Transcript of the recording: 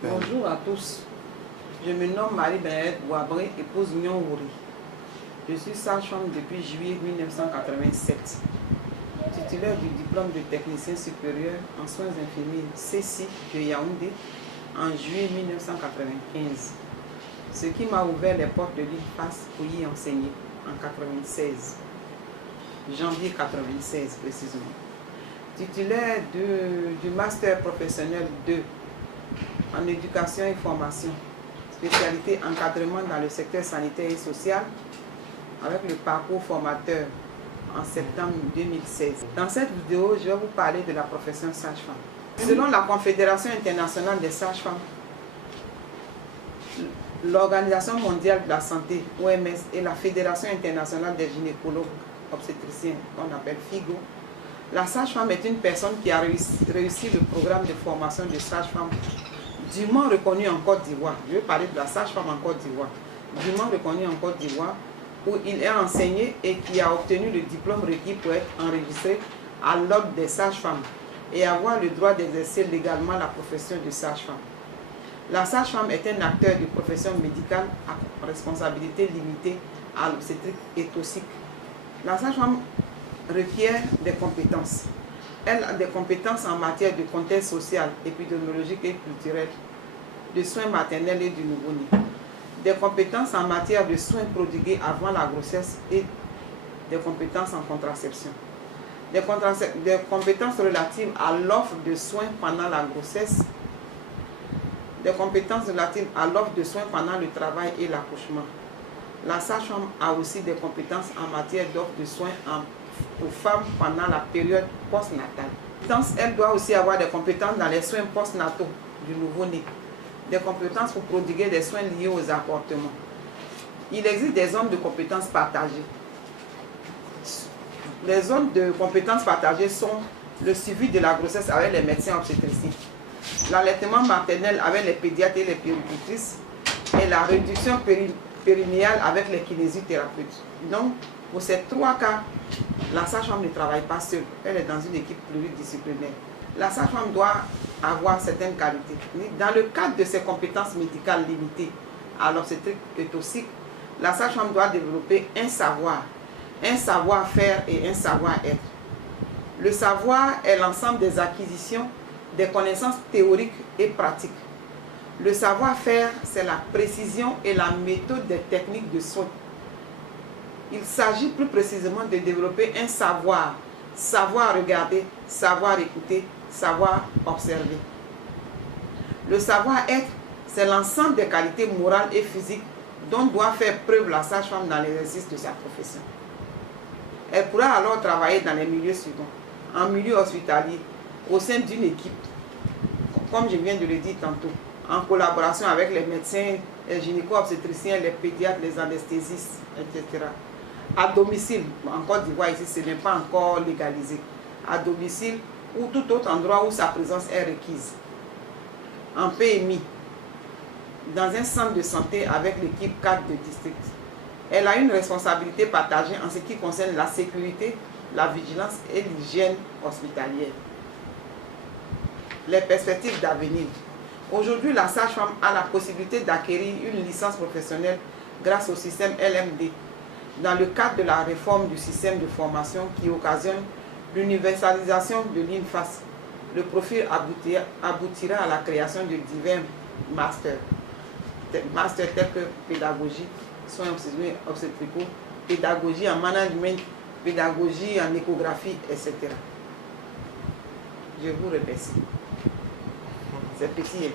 Bonjour à tous. Je me nomme Marie-Bernadette Boisbré, épouse Nyon-Wouri. Je suis sage-femme depuis juillet 1987. Titulaire du diplôme de technicien supérieur en soins infirmiers CECI de Yaoundé en juillet 1995. Ce qui m'a ouvert les portes de l'INFAS pour y enseigner en 1996. Janvier 1996 précisément. Titulaire du master professionnel 2 en éducation et formation, spécialité encadrement dans le secteur sanitaire et social, avec le parcours formateur en septembre 2016. Dans cette vidéo, je vais vous parler de la profession sage-femme. Selon la Confédération internationale des sages-femmes, l'Organisation mondiale de la santé, OMS, et la Fédération internationale des gynécologues obstétriciens, qu'on appelle FIGO, la sage-femme est une personne qui a réussi le programme de formation de sage-femme dûment reconnu en Côte d'Ivoire. Je vais parler de la sage-femme en Côte d'Ivoire. Dûment reconnu en Côte d'Ivoire, où il est enseigné et qui a obtenu le diplôme requis pour être enregistré à l'ordre des sages-femmes et avoir le droit d'exercer légalement la profession de sage-femme. La sage-femme est un acteur de profession médicale à responsabilité limitée à l'obstétrique et toxique. La sage-femme requiert des compétences. Elle a des compétences en matière de contexte social, épidémiologique et culturel, de soins maternels et du nouveau-né. Des compétences en matière de soins prodigués avant la grossesse et des compétences en contraception. Des compétences relatives à l'offre de soins pendant la grossesse. Des compétences relatives à l'offre de soins pendant le travail et l'accouchement. La sage-femme a aussi des compétences en matière d'offre de soins aux femmes pendant la période postnatale. Elle doit aussi avoir des compétences dans les soins postnataux du nouveau-né, des compétences pour prodiguer des soins liés aux apportements. Il existe des zones de compétences partagées. Les zones de compétences partagées sont le suivi de la grossesse avec les médecins obstétriciens, l'allaitement maternel avec les pédiatres et les puéricultrices et la réduction périnéale avec les kinésithérapeutes. Donc, pour ces trois cas, la sage-femme ne travaille pas seule, elle est dans une équipe pluridisciplinaire. La sage-femme doit avoir certaines qualités. Dans le cadre de ses compétences médicales limitées à l'obstétrique et toxique, la sage-femme doit développer un savoir-faire et un savoir-être. Le savoir est l'ensemble des acquisitions, des connaissances théoriques et pratiques. Le savoir-faire, c'est la précision et la méthode des techniques de soins. Il s'agit plus précisément de développer un savoir regarder, savoir écouter, savoir observer. Le savoir-être, c'est l'ensemble des qualités morales et physiques dont doit faire preuve la sage-femme dans l'exercice de sa profession. Elle pourra alors travailler dans les milieux suivants: en milieu hospitalier, au sein d'une équipe, comme je viens de le dire tantôt, en collaboration avec les médecins, les gynéco-obstétriciens, les pédiatres, les anesthésistes, etc. À domicile, en Côte d'Ivoire ici, ce n'est pas encore légalisé. À domicile ou tout autre endroit où sa présence est requise. En PMI, dans un centre de santé avec l'équipe 4 de district. Elle a une responsabilité partagée en ce qui concerne la sécurité, la vigilance et l'hygiène hospitalière. Les perspectives d'avenir. Aujourd'hui, la sage-femme a la possibilité d'acquérir une licence professionnelle grâce au système LMD, dans le cadre de la réforme du système de formation qui occasionne l'universalisation de l'INFAS. Le profil aboutira à la création de divers masters tels que pédagogie, soins obstétricaux, pédagogie en management, pédagogie en échographie, etc. Je vous remercie. C'est petit.